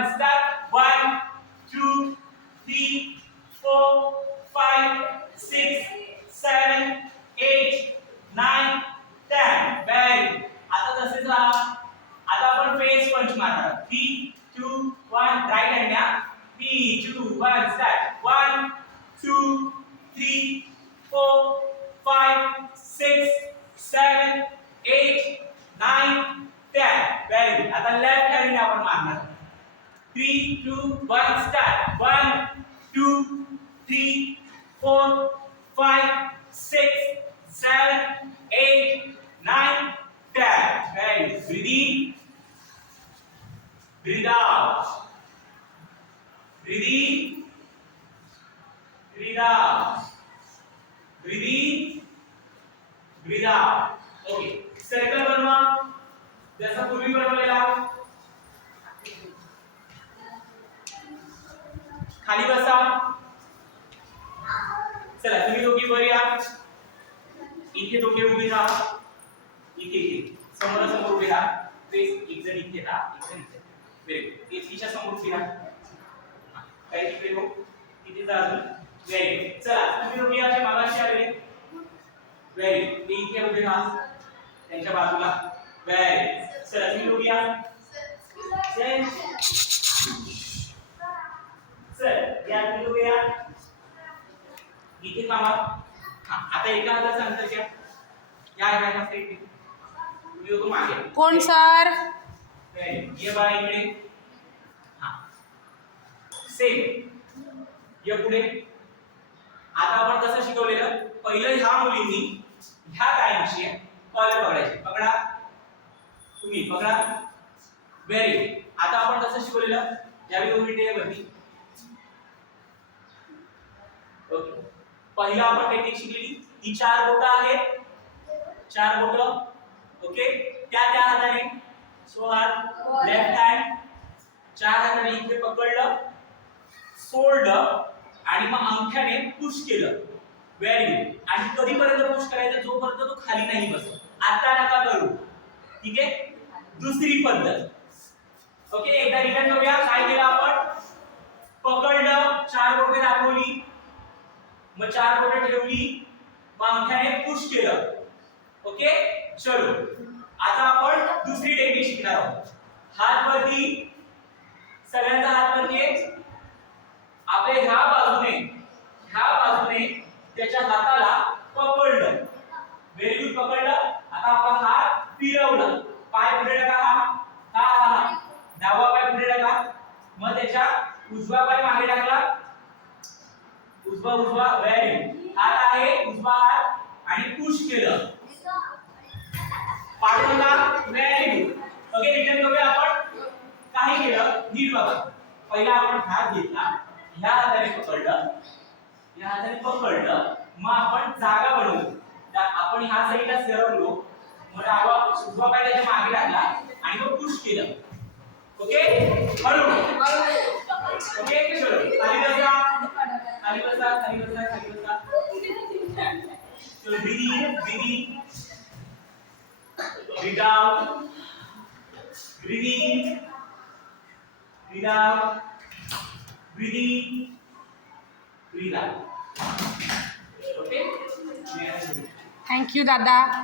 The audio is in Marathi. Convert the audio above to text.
1 start 1 2 3 4 5 6 7 8 9 10 very आता तसेच राहा आता आपण फेस पंच मारणार 3 2 1 राइट हँड घ्या 3 2 1 स्टार्ट 1 2 3 4 5 6 7 8 9 10 very आता लेफ्ट हँड आपण मारणार 3 2 1 start 1 2 3 4 5 6 7 8 9 10 very breathe in breathe out breathe in breathe out breathe in breathe out okay circle बनवा जैसा पूर्वी बनवलेला खाली बसा चला तुम्ही दोघी वर या इथे दोघे उभे राहा इथे समोर उभे राहा फेस एक जण इथे राहा एक जण इथे व्हेरी गुड तिच्या समोर उभे राहा काही इकडे हो इथे जा अजून व्हेरी गुड चला तुम्ही दोघे याच्या मागाशी आले व्हेरी गुड ते इथे उभे राहा त्यांच्या बाजूला व्हेरी चला तुम्ही दोघे या सर या तुम्ही दोघे या इथे थांबा आता एका हाताचं अंतर घ्या या साईडने तुम्ही दोघं मागे कोण सर ये बा इकडे हां सेम ये पुढे आता आपण कसं शिकवलेलं पहिलं ह्या मुलींनी ह्या टाइमशी कॉलर पकडायचे पकडा तुम्ही पकडा व्हेरी आता आपण कसं शिकवलेलं यावेळी दोन मिनिटे वरती ओके पहिला आपण टेक्निक शिकलेली ही चार बोटं आहेत चार बोटं ओके त्या हाताने सो हात लेफ्ट हँड चार हाताने इथे पकडलं सोडलं आणि मग अंगठ्याने पुश केलं व्हेरी गुड आणि कधीपर्यंत पुश करायचं जोपर्यंत तो खाली नाही बसत आता नका करू ठीक आहे दुसरी पद्धत ओके एकदा रिटर्न करूया काय केलं आपण पकडलं चार बोटे दाखवली मग चार बोटे ठेवली मग अंगठ्याने पुश केलं ओके चलो आता आपण दुसरी टेक्निक शिकणार आहोत हात वरती सगळ्यांचा हात वरती आपले ह्या बाजूने त्याच्या हाताला पकडलं व्हेरी गुड पकडलं आता आपण हात फिरवला पाय पुढे टाका हा डावा पाय पुढे टाका मग त्याच्या उजवा पाय मागे टाकला उजवा व्हेरी गुड हात आहे उजवा हात आणि पुश केलं पाठवला व्हेरी गुड ओके रिटर्न करूया आपण काय केलं नीट बघा पहिला आपण हात घेतला ह्या हाताने पकडलं मग आपण जागा बनवली आपण ह्या साईडला सरकलो मग डावा उजवा पाय त्याच्या मागे टाकला आणि मग पुश केलं ओके हळू ओके चलो खाली बसा चलो breathe breathe out breathe in breathe out breathe in breathe out okay thank you दादा.